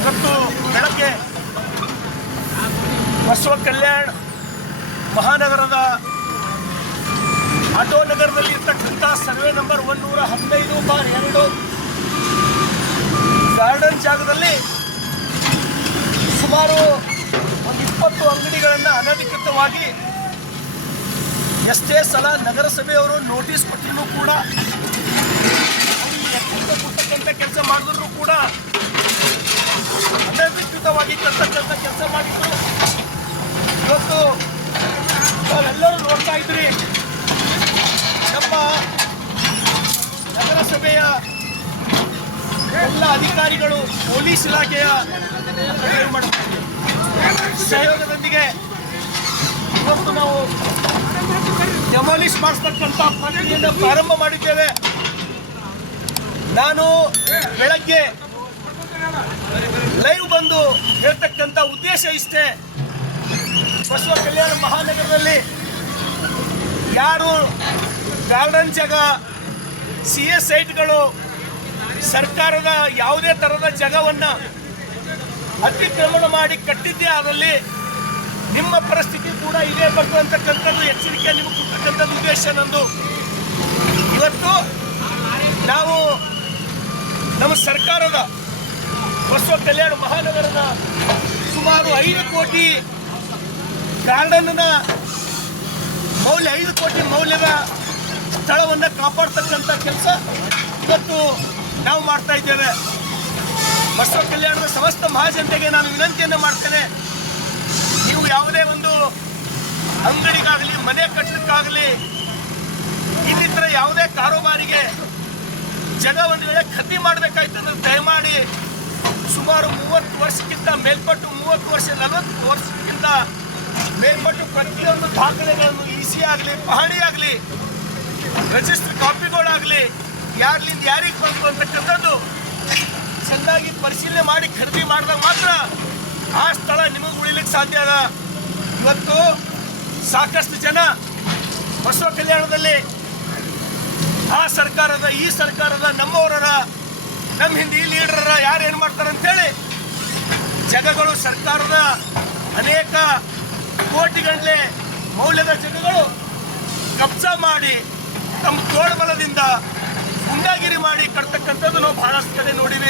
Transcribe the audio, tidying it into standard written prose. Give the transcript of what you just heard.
ಇವತ್ತು ಬೆಳಗ್ಗೆ ಬಸವ ಕಲ್ಯಾಣ ಮಹಾನಗರದ ಆಟೋ ನಗರದಲ್ಲಿ ಇರ್ತಕ್ಕಂಥ ಸರ್ವೆ ನಂಬರ್ 115/2 ಗಾರ್ಡನ್ ಜಾಗದಲ್ಲಿ ಸುಮಾರು ಒಂದು 20 ಅಂಗಡಿಗಳನ್ನು ಅನಧಿಕೃತವಾಗಿ ಎಷ್ಟೇ ಸಲ ನಗರಸಭೆಯವರು ನೋಟಿಸ್ ಕೊಟ್ಟರೂ ಕೂಡ ಕೊಟ್ಟಕ್ಕಂಥ ಕೆಲಸ ಮಾಡಿದ್ರು ಕೂಡ ಅನಧಿಕೃತವಾಗಿ ಕರ್ತಕ್ಕಂಥ ಕೆಲಸ ಮಾಡಿದ್ರು. ಇವತ್ತು ನಾವೆಲ್ಲರೂ ನೋಡ್ತಾ ಇದ್ರಿ, ನಮ್ಮ ನಗರಸಭೆಯ ಎಲ್ಲ ಅಧಿಕಾರಿಗಳು ಪೊಲೀಸ್ ಇಲಾಖೆಯ ಸಹಯೋಗದೊಂದಿಗೆ ಇವತ್ತು ನಾವು ಡೆಮಾಲಿಷ್ ಮಾಡಿಸ್ತಕ್ಕಂಥ ಪ್ರಕ್ರಿಯೆಯನ್ನು ಪ್ರಾರಂಭ ಮಾಡಿದ್ದೇವೆ. ನಾನು ಬೆಳಗ್ಗೆ ಲೈವ್ ಬಂದು ಹೇಳ್ತಕ್ಕಂಥ ಉದ್ದೇಶ ಇಷ್ಟೇ, ಬಸವ ಕಲ್ಯಾಣ ಮಹಾನಗರದಲ್ಲಿ ಯಾರು ಗಾರ್ಡನ್ ಜಾಗ, CS ಸೈಟ್ಗಳು, ಸರ್ಕಾರದ ಯಾವುದೇ ಥರದ ಜಾಗವನ್ನು ಅತಿಕ್ರಮಣ ಮಾಡಿ ಕಟ್ಟಿದ್ದೇ ಆದಲ್ಲಿ ನಿಮ್ಮ ಪರಿಸ್ಥಿತಿ ಕೂಡ ಇದೇ ಬರ್ತಕ್ಕಂಥದ್ದು ಎಚ್ಚರಿಕೆ ನಿಮಗೆ ಕೊಡ್ತಕ್ಕಂಥದ್ದು ಉದ್ದೇಶ ನಂದು. ಇವತ್ತು ನಾವು ನಮ್ಮ ಸರ್ಕಾರದ ಬಸವ ಕಲ್ಯಾಣ ಮಹಾನಗರದ ಸುಮಾರು 5 ಕೋಟಿ ಗಾರ್ಡನ್ನ ಮೌಲ್ಯ 5 ಕೋಟಿ ಮೌಲ್ಯದ ಸ್ಥಳವನ್ನು ಕಾಪಾಡ್ತಕ್ಕಂಥ ಕೆಲಸ ಇವತ್ತು ನಾವು ಮಾಡ್ತಾ ಇದ್ದೇವೆ. ಬಸವ ಕಲ್ಯಾಣದ ಸಮಸ್ತ ಮಹಾಜನತೆಗೆ ನಾನು ವಿನಂತಿಯನ್ನು ಮಾಡ್ತೇನೆ, ನೀವು ಯಾವುದೇ ಒಂದು ಅಂಗಡಿಗಾಗಲಿ, ಮನೆ ಕಟ್ಟಕ್ಕಾಗಲಿ, ಇನ್ನಿತರ ಯಾವುದೇ ಕಾರೋಬಾರಿಗೆ ಜಾಗ ಒಂದು ವೇಳೆ ಖರೀದಿ ಮಾಡಬೇಕಾಯ್ತಂದ್ರೆ ದಯಮಾಡಿ ಸುಮಾರು 30 ವರ್ಷಕ್ಕಿಂತ ಮೇಲ್ಪಟ್ಟು 30 ವರ್ಷ 40 ವರ್ಷಕ್ಕಿಂತ ಮೇಲ್ಪಟ್ಟು ಪ್ರತಿಯೊಂದು ದಾಖಲೆಗಳನ್ನು EC ಆಗಲಿ, ಪಹಣಿ ಆಗಲಿ, ರಿಜಿಸ್ಟರ್ ಕಾಪಿಗಳಾಗಲಿ ಯಾರ್ಲಿಂದ ಯಾರಿಗೆ ಬಂತು ಅಂತಕ್ಕಂಥದ್ದು ಚೆನ್ನಾಗಿ ಪರಿಶೀಲನೆ ಮಾಡಿ ಖರೀದಿ ಮಾಡಿದಾಗ ಮಾತ್ರ ಆ ಸ್ಥಳ ನಿಮಗೆ ಉಳಿಲಿಕ್ಕೆ ಸಾಧ್ಯ ಅದ. ಇವತ್ತು ಸಾಕಷ್ಟು ಜನ ಬಸವ ಕಲ್ಯಾಣದಲ್ಲಿ ಆ ಸರ್ಕಾರದ, ಈ ಸರ್ಕಾರದ, ನಮ್ಮವರ, ನಮ್ಮ ಹಿಂದೆ ಈ ಲೀಡರ ಯಾರು ಏನು ಮಾಡ್ತಾರೆ ಅಂತೇಳಿ ಜಾಗಗಳು, ಸರ್ಕಾರದ ಅನೇಕ ಕೋಟಿಗಟ್ಟಲೆ ಮೌಲ್ಯದ ಜಾಗಗಳು ಕಬ್ಜಾ ಮಾಡಿ ತಮ್ಮ ತೋಳ್ಬಲದಿಂದ ಗುಂಡಾಗಿರಿ ಮಾಡಿ ಕಟ್ತಕ್ಕಂಥದ್ದು ನಾವು ಬಹಳಷ್ಟು ಕಡೆ ನೋಡಿವಿ.